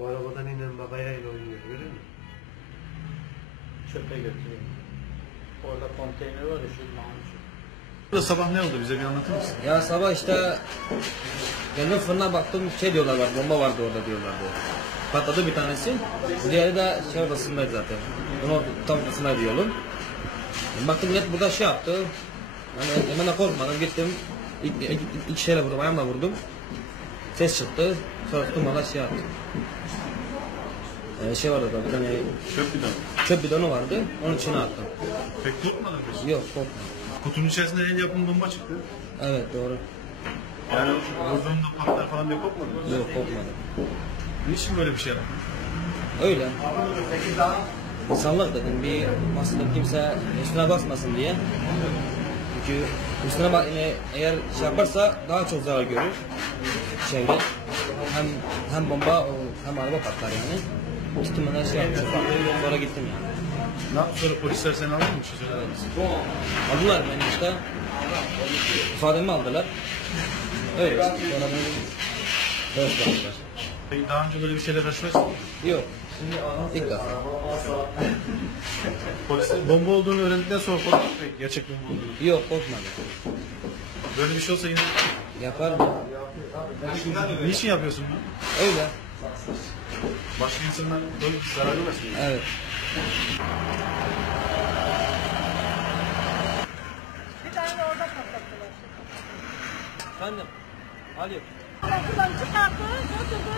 O arabadan inen bagayayla oynuyor görüyor musun? Çöpe götürüyor. Orada konteyner var ya şu launch. Burada sabah ne oldu bize bir anlatır mısın? Ya sabah işte geldim fırına baktım şey diyorlar var bomba vardı orada diyorlardı. Patladı bir tanesi. Diğeri de şey odasındaydı zaten. Onu tam odasındaydı yolun. Baktım millet burada şey yaptı. Yani hemen de korkmadım gittim. İlk, ilk, ilk, ilk şeyle vurdum ayağımla vurdum. Ses çıktı. Sonra tuttum valla şey yaptım. Ee, şey vardı orada bir tane Çöp bidonu. çöp bidonu vardı. Onun içine attım. Pek korkmadın mı? Yok korkma. Kutunun içerisinde el yapımı bomba çıktı. Evet doğru. Yani vurduğumda patlar falan diye korkmadın mı? Yok korkmadım. Niçin böyle bir şey yaptın? Öyle. İnsanlık dedim bir aslında kimse üstüne basmasın diye. Çünkü üstüne bak yine eğer şey yaparsa daha çok zarar görür çevre. Hem hem bomba hem araba patlar yani. Gittim ben şey yaptım. Sonra gittim yani. Ne sonra polisler seni aldı mı? Şey misin? Aldılar beni işte. İfademi aldılar. Öyle. Sonra beni. Peki daha önce böyle bir şeyle karşılaştın mı? Yok. İlk defa. Polisler bomba olduğunu öğrendikten sonra korktun mu peki? Gerçek bomba olduğunu. Yok korkmadım. Böyle bir şey olsa yine Yapardım. niçin yapıyorsun bunu? Öyle. Başka insanlar böyle bir zarar görmesin. Evet. Bir tane de orada patlattılar. Efendim. Alo. Kapıdan çıkarttı, götürdü